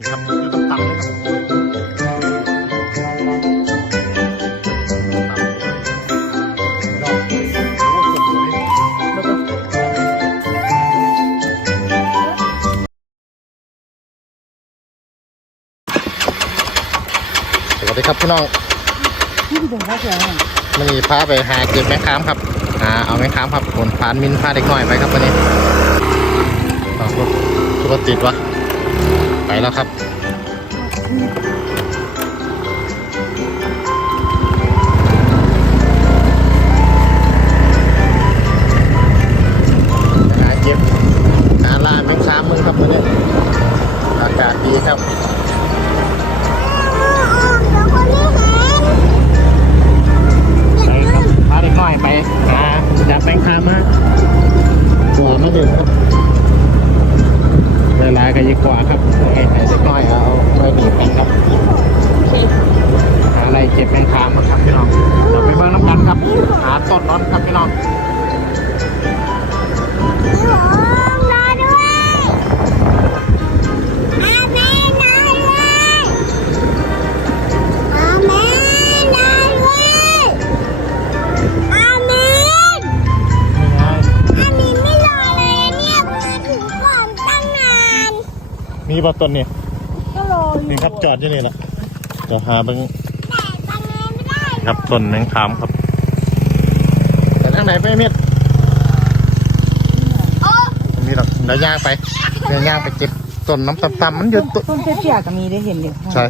นี่ครับอยู่ต่ำๆเลยครับสวัสดีครับพี่น้องนี่เป็นข้าวเสียงมันนี่พาไปหาเก็บแม่ค้ามครับหาเอาแม่ค้ามครับผลพานมินพาเด็กหน่อยไปครับวันนี้อ้าวรถรถติดวะ ไปแล้วครับหาเก็บหาล่าแม่ค้ามมึงครับวันนี้อากาศดีครับไปครับพาเด็กน้อยไปหาจับแบงค์คามาหัวมาดึงครับ เวลาก็ยิ่งกว่าครับให้เด็กน้อยเอาไว้บีบกันครับหาอะไรเจ็บเป็นขามาครับพี่น้องเราไปเบิ้งน้ำกันครับ หาต้นนอนครับพี่น้อง มีบอต้นนี่ก็รออยู่นี่ครับจอดอยู่นี่แหละจะหาเบิ่งครับต้นแมงคามครับ แต่ทางไหนไปเม็ดมีหรอกเดี๋ยวย่างไปเดี๋ยวย่างไปเก็บต้นน้ำต่ำๆมันอยู่ต้นต้นเตี้ยๆก็มีได้เห็นอยู่ใช่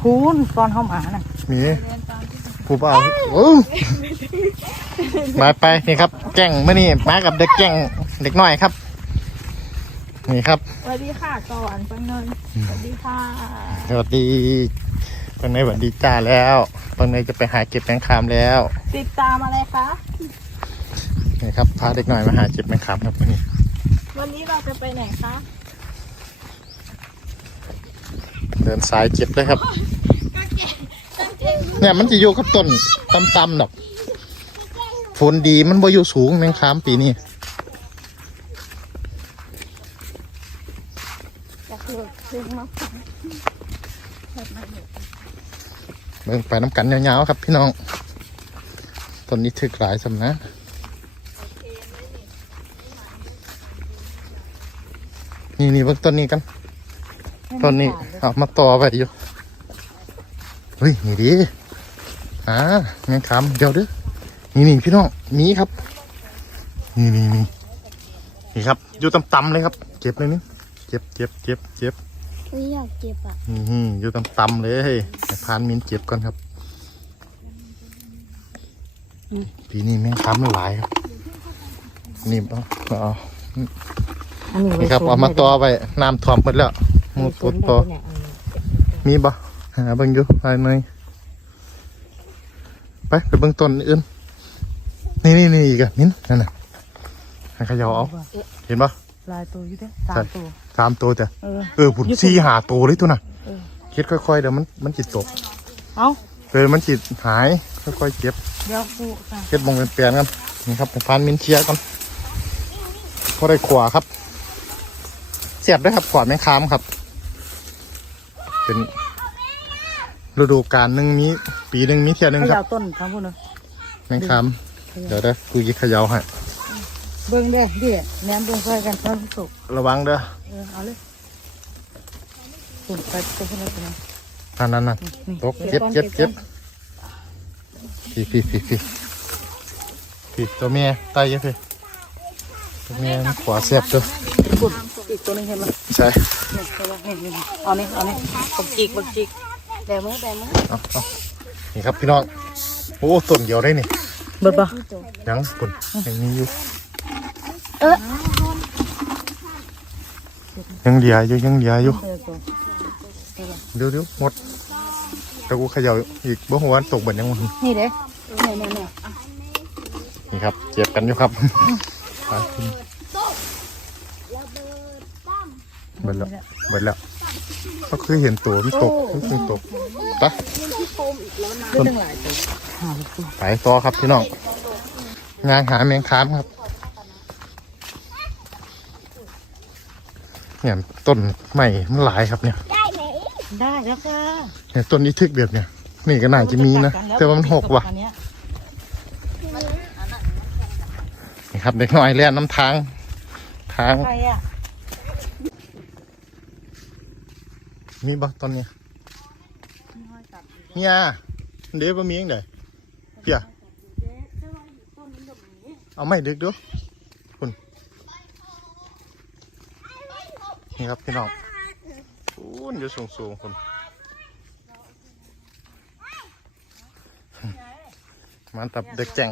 พูนตอนเข้ามาน่ะมีผู้เปล่าโอ้มาไปนี่ครับ แก่งเมื่อนี่มากับเด็กแก่งเด็กน้อยครับ นี่ครับ สวัสดีค่ะก่อนปังเนินสวัสดีค่ะสวัสดีปังเนยสวัสดีจ้าแล้วปังเนยจะไปหาเก็บแมงคามแล้ว ติดตามอะไรคะนี่ครับพาเด็กน้อยมาหาเก็บแมงคามครับวันนี้ วันนี้เราจะไปไหนคะเดินสายเก็บเลยครับ เนี่ยมันจะอยู่กับต้นต่ำๆดอกฝนดีมันบ่อยู่สูงแมงคามปีนี้ อยากเลือกซื้อมาฟัง เบิ่งไปน้ำกันยาวๆครับพี่น้องต้นนี้ถึกหลายสำนะนี่นี่เบิ่งต้นนี้กันต้นนี้เอามาต่อไปอยู่เฮ้ยนี่ดีอ่าแมงคามเดี๋ยวเด้อนี่นี่พี่น้องมีครับ นี่นี่นี่นี่ครับอยู่ต่ำๆเลยครับเก็บเลยนี่เก็บเก็บเก็บเก็บ ไม่อยากเก็บอะนี่อยู่ต่ำๆเลยให้พานมินเก็บก่อนครับ ปีนี้แมงคามหลายครับ นี่เอาเอาอันนี้นี่ครับเอามาต่อไปน้ำท่วมหมดแล้วหมูตุดต่อมีบ่หาเบิ่งอยู่ไปหน่อยไปไปเบิ่งต้นอื่นนี่นี่นี่อีกอะมิ้นนั่นน่ะให้เขยาเอาเห็นปะลายตัวอยู่เด้สามตัว สามตัวจ้ะเออเออผุนสี่หาตัวเลยตัวน่ะเออคิดค่อยๆเดี๋ยวมันมันจิตตกเอ้าเออมันจิตหายค่อยๆเก็บเดี๋ยวกูค่ะเก็บมองเป็นเปลี่ยนกันนี่ครับพานมินเชียร์ก่อนพอได้ขวาครับ เสียบด้วยครับขวาแมงคามครับ เป็นฤดูกาลหนึ่งมีปีหนึ่งมีเที่ยวหนึ่งเขครัยาบต้นทั้งพวกเนอะแมงคามเดี๋ยวได้กูยิงเขยาวให้ เบิ่งเด้เดี๋ยวแหนมเบิ่งใส่กันตอนสุกระวังเด้อเออเอาเลยตุ่นไปจะขึ้นแล้วนะนั่นนั่นนั่นนี่ตกเก็บเก็บเก็บพี่พี่พี่พี่พี่ตัวเมียตายเยอะพี่ตัวเมียขวาเสียบตัวกุดอีกตัวหนึงเห็นไหมใช่นี่เห็นไหมนี่นี่เอานี่เอานี่บักจิกบักจิกแบมือแบมือเอาเอานี่ครับพี่น้องโอ้ต้นเดียวได้นี่เบิดบ่ยังปุ่นยังมีอยู่ เออยังเหลืออยู่ยังเหลืออยู่เดี๋ยวเดี๋ยวหมดแต่กูเขย่าอีกบ่หัวตกเบิดยังมันนี่เด้นี่นี่นี่นี่ครับเจ็บกันอยู่ครับเบิดแล้วเบิดแล้วก็คือเห็นตัวมันตกมันตกไปขึ้นไปต่อครับพี่น้องงานหาแมงคามครับ เนี่ยต้นใหม่มันหลายครับเนี่ย ได้ไหมได้แล้วค่ะเนี่ยต้นนี้ทึกแบบเนี่ย นี่ก็น่าจะมีนะแต่ว่ามันหกว่ะอันเนี้ยนี่ครับเด็กน้อยเล่นน้ำทางทางใครอะมีบ่ตอนเนี้ยเนี่ยเดี๋ยวบะมียังไงเปียเอาไม่ดึกดูคุณ นี่ครับพี่น้องคุณอยู่สูงสูงๆคุณมันตับเด็กแจ้ง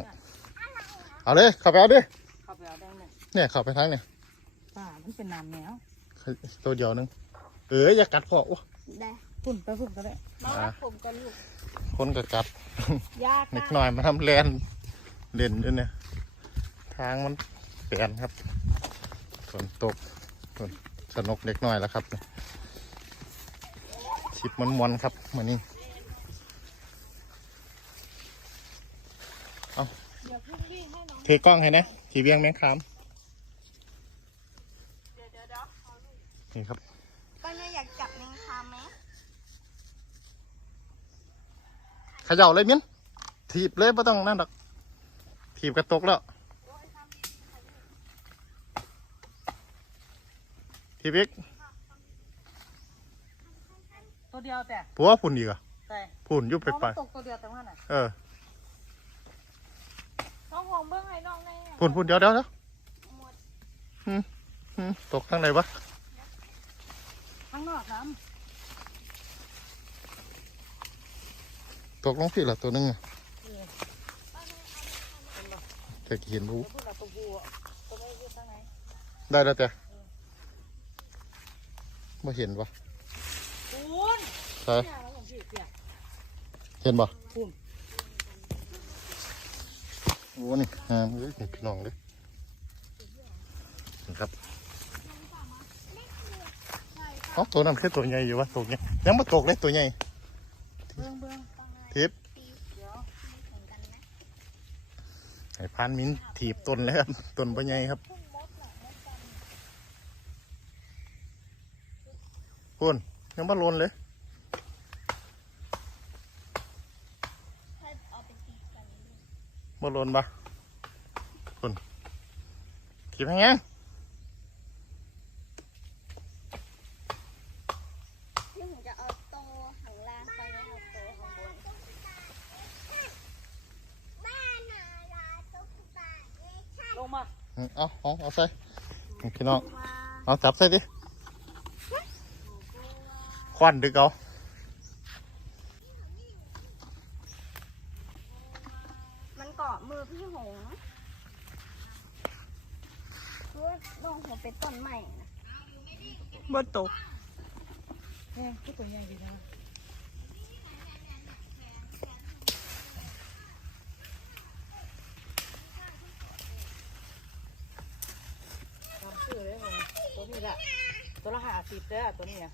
เอาเลยเข้าไปเอาดิเข้าไปเอาได้เลยเนี่ยเข้าไปทางเนี่ยป่ามันเป็นน้ำแมวตัวเดียวนึงเอออย่ากัดพออ้วได้พุ่นไปพุ่นก็ได้มารับผมกันลูกคนก็กัดยากนิดหน่อยมาทำแลนเด่นด้วยเนี่ย ทางมันเปลี่ยนครับฝนตกฝน สนุกเล็กน้อยแล้วครับชิปมันมวนๆครับมานี่เอาเทกล้องให้นะทีเวียงแมงคามนี่ครับป้าเนี่ยอยากจับแมงคามไหมเขย่าเลยมิ้นถีบเลยไม่ต้องนั่นหรอกถีบกระตกแล้ว ทีบอีกตัวเดียวแต่ผัวพุ่นอีกอะแต่พุ่นอยุบไปเอาไปมันตกตัวเดียวแต่ว่าน่ะเออน้องห่วงเบื้องให้น้องแน่พุ่นพุ่นเดี๋ยวเดี๋ยวเดี๋ยวอืมอืมตกทางไหนวะข้างนอกน้ตกลงพี่ละตัวหนึงอะจะเห็นบูำพุ่นเราตัวบัวตัวไม่ยืดข้างไหนได้แล้วจ้ะ ไม่เห็นวะพุ่นใช่เนี่ยเราของพี่เปียกเห็นบ่พุ่นโอ้นี่งามเลยนี่พี่น้องเลยนี่ครับเอ๋อตัวนั้นคือตัวใหญ่อยู่วะตัวใหญ่ยังไม่ตกเลยตัวใหญ่เบื้องเบื้องทิพย์เดี๋ยวไอ้พันมินถีบต้นแล้วครับต้นใบใหญ่ครับ พุ่นยังไม่ลนเลยเอาไปตีกันบ่ลนปะพุ่นถีบให้ยังที่ผมจะเอาโตข้างล่างตอนนี้เอาโตข้างบนบ้านนาลาตุ๊กตาเอ๊ะใช่ลงมาอืมเอาเอาเอาใส่นี่พี่น้อง เอาจับใส่ดิ ควันดึกเอามันเกาะมือพี่หงเพื่อลงหัวเป็นต้นใหม่นะบ่ตกเฮ้ยที่ตัวใหญ่ดีนะตามชื่อเลยผมตัวนี้แหละตัวละห้าสิบเด้อตัวนี้อะ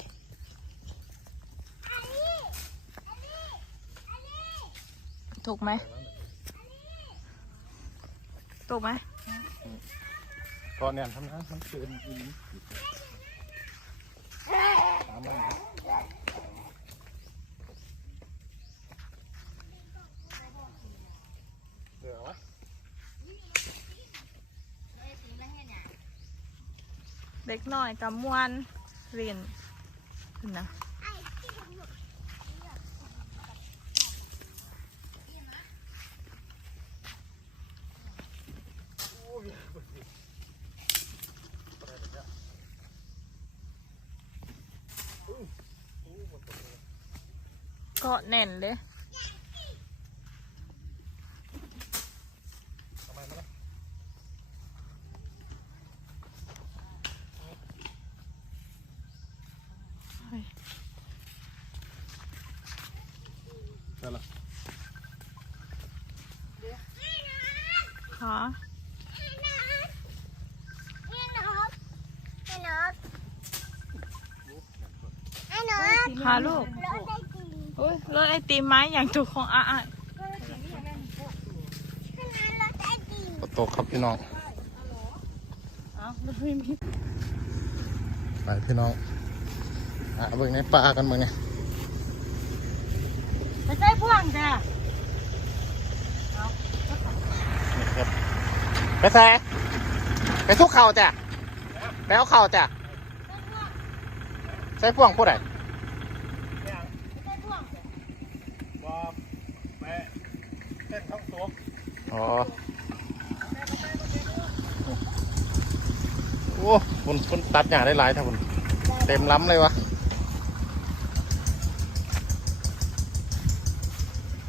ถูกไหมถูกไหมตอนเนี้ยทำนะมันเกินอีนี้ตามมันเดี๋ยววะเด็กหน่อยกับมวนเรียนนะ เกาะแน่นเลยเดี๋ยวละขอนี่นกนี่นกไอ้นกพาลูกรถได้จริง อุ้ยรถไอติมไม้อย่างถูกของอะอะขึ้นมารถได้จริงฝนตกครับพี่น้อง เอ้าแล้วไม่มีไปพี่น้องอ่าเบิ่งในป่ากันเบิ่งเนี่ยเไปใส่พ่วงจ้ะนี่ครับไปใส่ไปทุกเข่าจ้ะไปเอาเข่าจ้ะใส่พ่วงผู้ใด ใส่พ่วงจ้ะ บอกไปเส้นท้ อ๋อโอ้คุณคุณตัดหญ้าได้หลายท่าคุณเต็มล้ำเลยวะ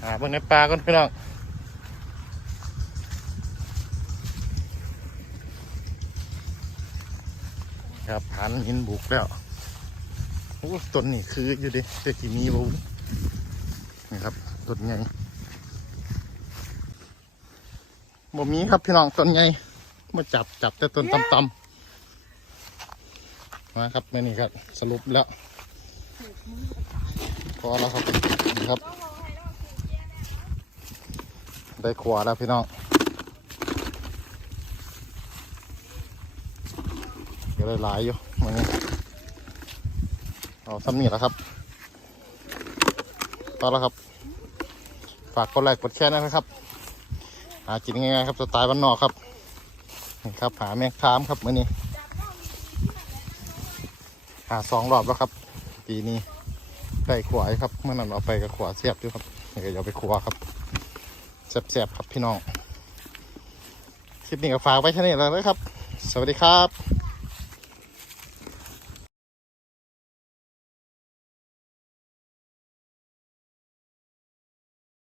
อ่าเบิ่งในปลาก่อนพี่น้องครับหันหินบุกแล้วโอ้ต้นนี่คืออยู่ดิเด็กที่มีบูนี่ครับต้นใหญ่ บ่มีครับพี่น้องต้นใหญ่มาจับจับแต่ต้นต่ำๆมาครับแม่นี่ครับ สรุปแล้วพอแล้วครับนี่ครับ ได้ขวาแล้วพี่น้องเดี๋ยวได้หลายอยู่วันนี้เอาซ้ำนี่แล้วครับพอแล้วครับ ฝากกดไลค์กดแชร์นะครับากินง่ายๆครับสไตล์บ้านนอกครับนี่ครับหาแมงคามครับมื่อนี้ หาสองรอบแล้วครับ ปีนี้ได้ขวายครับเมื่อนั้นเอาไปกับขวาเสียบด้วยครับนี่ก็อย่าไปขวาครับแสบๆครับพี่น้องคลิปนี้ก็ฝากไว้แค่นี้แล้วนะครับ สวัสดีครับ